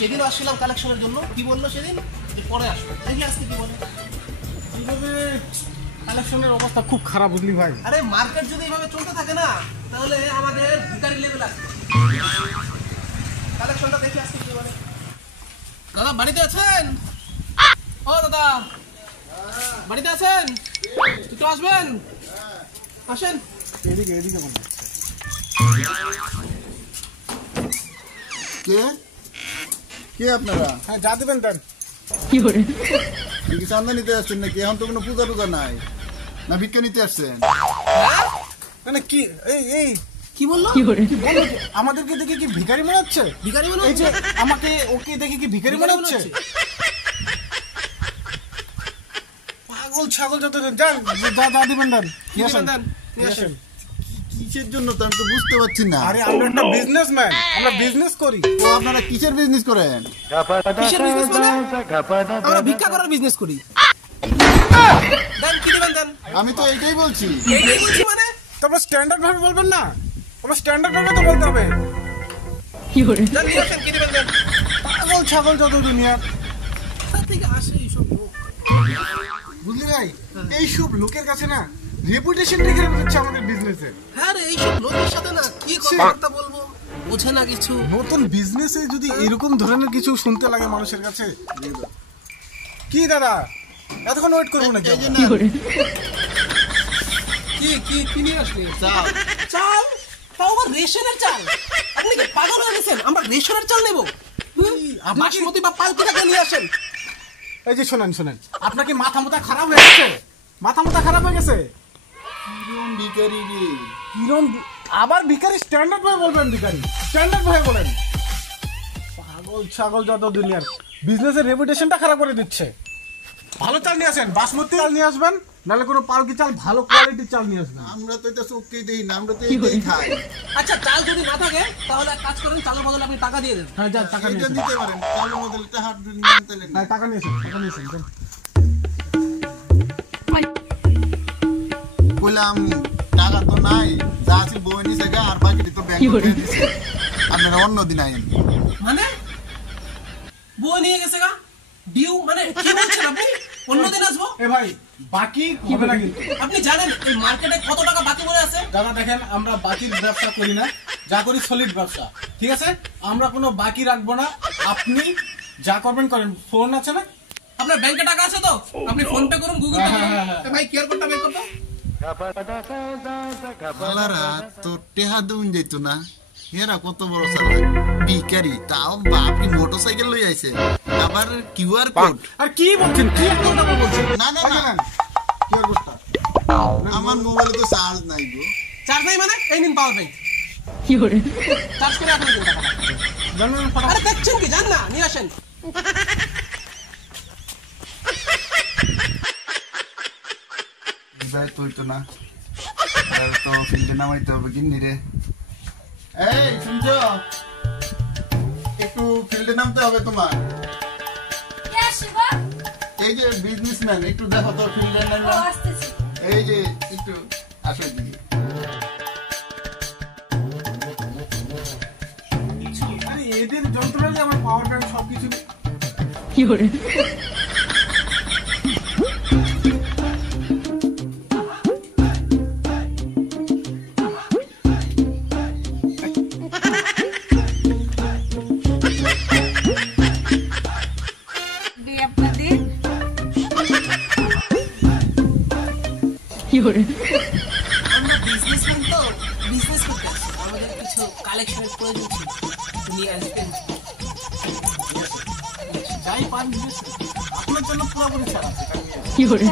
সেদিন আসছিলাম কালেকশনের জন্য, কি বললো সেদিন যে পরে আসবে, দেখি আজকে কি বলে। কালেকশনের অবস্থা খুব খারাপ বুঝলি ভাই। আরে মার্কেট যদি এইভাবে চলতে থাকে না তাহলে আমাদের ভিখারি লেভেল আসবে। কালেকশনটা দেখি আজকে কি বলে। দাদা বাড়িতে আছেন? ও দাদা বাড়িতে আছেন? একটু আসবেন, আসেন। এদিকে এদিকে মনে কে কে আপনারা? হ্যাঁ যা দেবেন দেন। কি চান্দা নিতে আসছেন নাকি? এখন তো কোনো পূজা টুজা নাই, না ভিক্ষা নিতে আসছেন? মানে কি এই এই কি বললো? কি বলো? আমাদেরকে দেখে কি ভিখারি মনে হচ্ছে? ভিখারি মনে এই যে হচ্ছে? আমাকে ওকে দেখে কি ভিখারি মনে হচ্ছে? পাগল ছাগল যত যান যা যা দিবেন দেন। কি দিবেন দেন, নিয়ে আসেন। কিসের জন্য তো আমি তো বুঝতে পারছি না। আরে আমরা একটা বিজনেসম্যান, আমরা বিজনেস করি। তো আপনারা কিসের বিজনেস করেন? কিসের বিজনেস মানে? আমরা ভিক্ষা করার বিজনেস করি। দেন, কি দিবেন দেন। আমি তো এইটাই বলছি। এই বলছি মানে? তবে স্ট্যান্ডার্ড ভাবে বলবেন না, তবে স্ট্যান্ডার্ড ভাবে তো বলতে হবে। দেন, নিয়ে আসেন, কি দিবেন দেন। পাগল ছাগল যত দুনিয়া কোথা থেকে আসে এইসব লোক? বুঝলি ভাই, এইসব লোকের কাছে না রেপুটেশন রেখে হচ্ছে আমাদের বিজনেসে। হ্যাঁ রে, এইসব লোকের সাথে না কি কথাবার্তা বলবো, বোঝে না কিছু। নতুন বিজনেসে যদি এরকম ধরনের কিছু শুনতে লাগে মানুষের কাছে। কি দাদা এতক্ষণ ওয়েট করবো না? এই যে নেন। কি নিয়ে আসলি? চাল। চাল? তাও আবার রেশনের চাল? আপনি কি পাগল হয়ে গেছেন? আমরা রেশনের চাল নেবো? বাসমতি বা পালকি টাকা নিয়ে আসেন। এই যে শোনেন শোনেন, আপনার কি মাথা মাথা খারাপ হয়ে গেছে? মাথা মাথা খারাপ হয়ে গেছে? কিরম ভিখারি রে? কিরম আবার ভিখারি? স্ট্যান্ডার্ড ভাবে বলবেন, ভিখারি স্ট্যান্ডার্ড ভাবে বলেন। পাগল ছাগল যত দুনিয়ার বিজনেসের রেপুটেশনটা খারাপ করে দিচ্ছে। ভালো চাল নিয়ে আসেন, বাসমতি চাল নিয়ে আসবেন, নাহলে কোনো পালকি চাল, ভালো কোয়ালিটির চাল নিয়ে আসবেন। আমরা তো এটা চোখকেই দেখি না, আমরা তো এইটাই খাই। আচ্ছা, চাল যদি না থাকে তাহলে এক কাজ করেন, চালের বদলে আপনি টাকা দিয়ে দেন। হ্যাঁ যা টাকা নিয়ে এটা আসেন। দিতে পারেন, চালের বদলে হাত নিয়ে তাহলে হ্যাঁ টাকা নিয়ে আসেন, টাকা নিয়ে আসেন। কইলাম টাকা তো নাই, যা আছে বই নিছে গা, আর বাকিটি তো ব্যাংকে দিয়ে দিছে। আপনারা অন্য দিন আইন। মানে বই নিয়ে গেছে গা? ডিউ মানে কি বলছেন আপনি? অন্যদিন আসবো? এ ভাই বাকি হবে না কিন্তু। আপনি জানেন এই মার্কেটে কত টাকা বাকি পড়ে আছে? দাদা দেখেন, আমরা বাকির ব্যবসা করি না, যা করি সলিড ব্যবসা, ঠিক আছে? আমরা কোনো বাকি রাখবো না। আপনি যা করবেন করেন। ফোন আছে না আপনার ব্যাংকে টাকা আছে তো? আপনি ফোন পে করুন, গুগল পে করুন। ভাই কিউআর কোডটা বের করতো। আলারা তো টেহা দুন যাইতো না, এরা কত বড় চালাক ভিখারি, তাও বাপ কি মোটরসাইকেল লই আইছে, আবার কিউআর কোড। আর কি বলছেন? কি কথা বলছেন? না না না, কিউআর কোডটা আমার মোবাইলে তো চার্জ নাই গো। চার্জ নাই মানে? এই নিন পাওয়ার ব্যাংক। চার্জ করে আপনি দিন টাকাটা। জানেন আরে দেখছেন কি? জান না, নিয়ে আসেন। ভাই তুই তো না, আর তো ফিল্ডে নামাইতে হবে কিন্নি রে। এই শুনছো, একটু ফিল্ডে নামতে হবে তোমার। এই যে বিজনেসম্যান, একটু দেখো তো ফিল্ডে নামা। এই যে একটু আসো দিকে। আরে এদের যন্ত্রণা যে আমার পাওয়ার ব্যাংক সবকিছু। আমরা বিজনেসম্যান তো, বিজনেস করতে আসছি, আমাদের কিছু কালেকশনের প্রয়োজন ছিল, নিয়ে আসবেন। যাই পান আপনার জন্য পুরোপুরি ছাড় আছে। কি করে